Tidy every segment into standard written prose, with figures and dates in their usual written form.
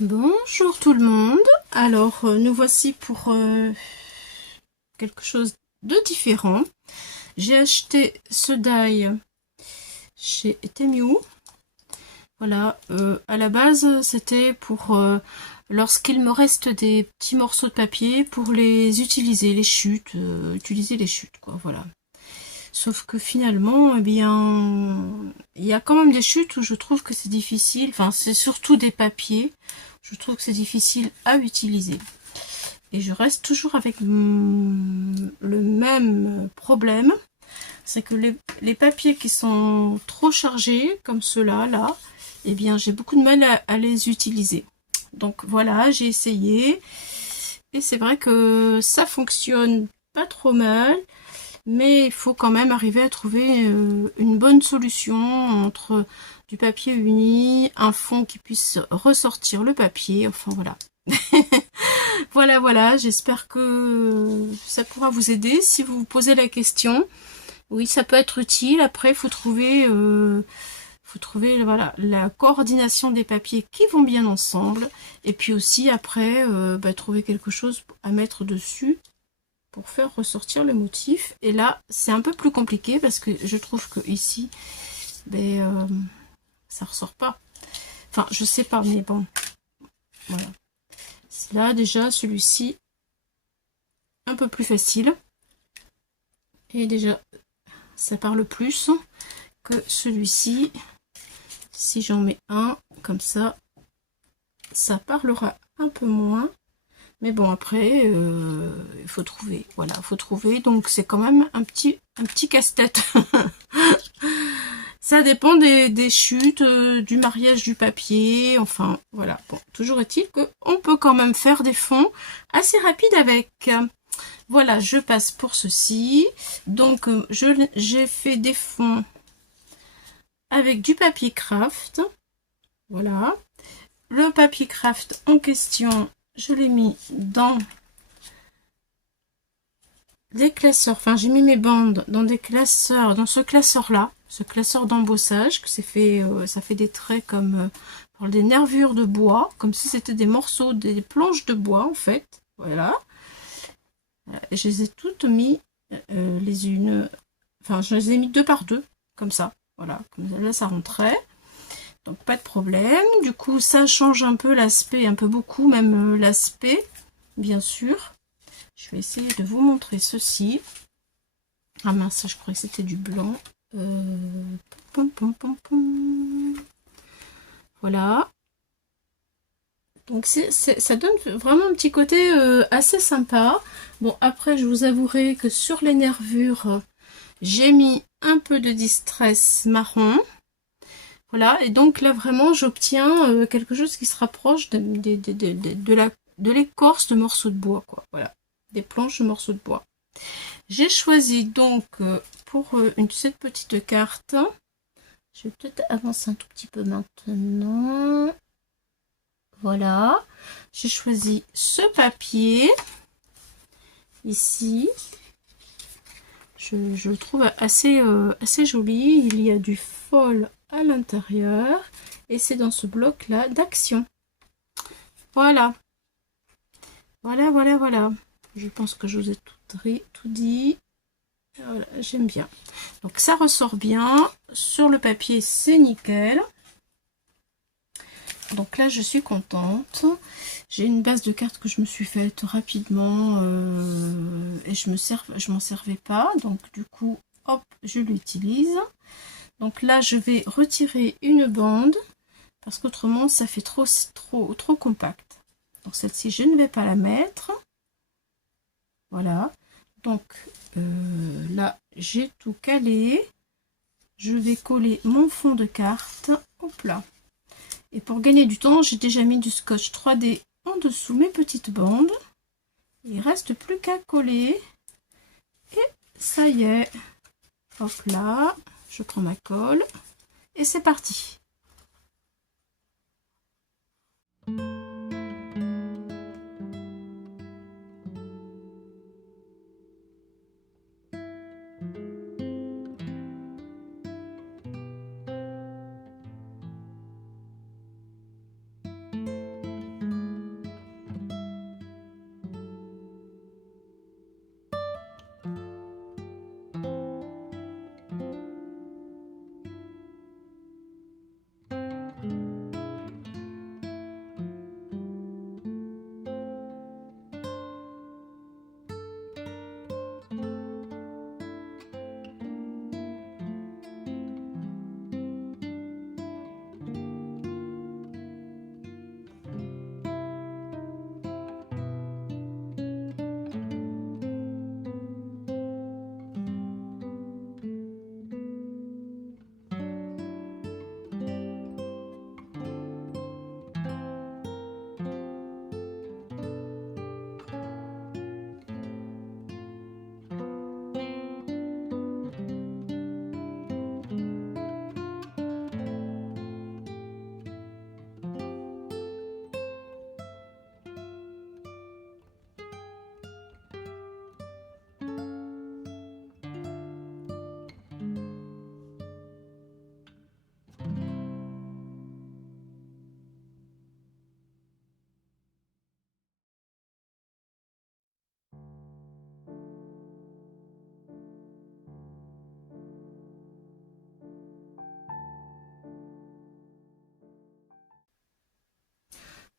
Bonjour tout le monde. Alors, nous voici pour quelque chose de différent. J'ai acheté ce die chez Temu. Voilà, à la base, c'était pour lorsqu'il me reste des petits morceaux de papier pour les utiliser, les chutes, utiliser les chutes, quoi, voilà. Sauf que finalement, eh bien, il y a quand même des chutes où je trouve que c'est difficile, enfin, c'est surtout des papiers, je trouve que c'est difficile à utiliser. Et je reste toujours avec le même problème, c'est que les papiers qui sont trop chargés, comme ceux-là, là, eh bien, j'ai beaucoup de mal à les utiliser. Donc voilà, j'ai essayé, et c'est vrai que ça fonctionne pas trop mal, mais il faut quand même arriver à trouver une bonne solution entre du papier uni, un fond qui puisse ressortir le papier, enfin voilà. Voilà, j'espère que ça pourra vous aider si vous vous posez la question. Oui, ça peut être utile. Après, faut trouver voilà la coordination des papiers qui vont bien ensemble. Et puis aussi après, trouver quelque chose à mettre dessus pour faire ressortir le motif. Et là, c'est un peu plus compliqué parce que je trouve que ici, ça ressort pas. Enfin, je sais pas, mais bon, voilà. Là déjà, celui-ci, un peu plus facile. Et déjà, ça parle plus que celui-ci. Si j'en mets un comme ça parlera un peu moins. Mais bon, après, il faut trouver. Voilà, il faut trouver. Donc, c'est quand même un petit casse-tête. Ça dépend des chutes, du mariage du papier. Enfin, voilà. Bon, toujours est-il qu'on peut quand même faire des fonds assez rapides avec. Voilà, je passe pour ceci. Donc, j'ai fait des fonds avec du papier craft. Voilà. Le papier craft en question, je l'ai mis dans des classeurs. Enfin, j'ai mis mes bandes dans des classeurs, dans ce classeur-là, ce classeur d'embossage, que c'est fait, ça fait des traits comme pour des nervures de bois, comme si c'était des morceaux, des planches de bois en fait. Voilà. Et je les ai toutes mis les unes, enfin, je les ai mis deux par deux, comme ça. Voilà, comme ça, là, ça rentrait. Donc pas de problème. Du coup, ça change un peu l'aspect, un peu beaucoup même l'aspect, bien sûr. Je vais essayer de vous montrer ceci. Ah mince, je croyais que c'était du blanc. Pom, pom, pom, pom. Voilà. Donc ça donne vraiment un petit côté assez sympa. Bon, après, je vous avouerai que sur les nervures, j'ai mis un peu de distress marron. Voilà, et donc là vraiment j'obtiens quelque chose qui se rapproche de l'écorce de morceaux de bois, quoi. Voilà, des planches de morceaux de bois. J'ai choisi donc pour cette petite carte, je vais peut-être avancer un tout petit peu maintenant. Voilà, j'ai choisi ce papier ici. Je le trouve assez joli. Il y a du fol à l'intérieur et c'est dans ce bloc là d'action. Voilà, voilà. Je pense que je vous ai tout dit. Voilà, j'aime bien. Donc ça ressort bien. Sur le papier, c'est nickel. Donc là, je suis contente. J'ai une base de cartes que je me suis faite rapidement et je m'en servais pas. Donc du coup, hop, je l'utilise. Donc là, je vais retirer une bande parce qu'autrement, ça fait trop compact. Donc celle-ci, je ne vais pas la mettre. Voilà. Donc là, j'ai tout calé. Je vais coller mon fond de carte. Hop là. Et pour gagner du temps, j'ai déjà mis du scotch 3D en dessous mes petites bandes. Il ne reste plus qu'à coller. Et ça y est. Hop là. Je prends ma colle. Et c'est parti.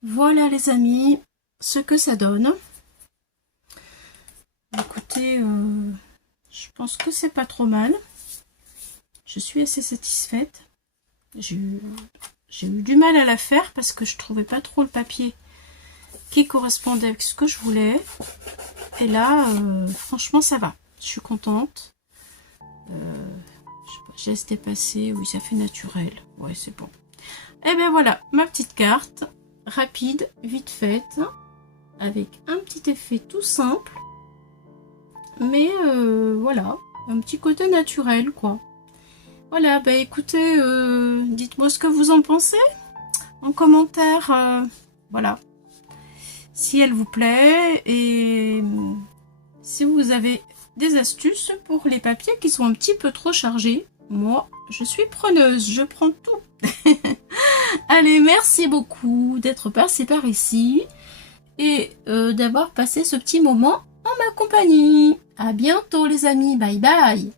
Voilà les amis, ce que ça donne. Écoutez, je pense que c'est pas trop mal. Je suis assez satisfaite. J'ai eu du mal à la faire parce que je trouvais pas trop le papier qui correspondait avec ce que je voulais. Et là, franchement, ça va. Je suis contente. Geste dépassé, oui, ça fait naturel. Ouais, c'est bon. Et bien voilà, ma petite carte. Rapide, vite faite. Avec un petit effet tout simple. Mais voilà, un petit côté naturel, quoi. Voilà, bah écoutez, dites-moi ce que vous en pensez en commentaire. Voilà, si elle vous plaît et si vous avez des astuces pour les papiers qui sont un petit peu trop chargés. Moi, je suis preneuse, je prends tout. Allez, merci beaucoup d'être passé par ici et d'avoir passé ce petit moment en ma compagnie. À bientôt les amis, bye bye.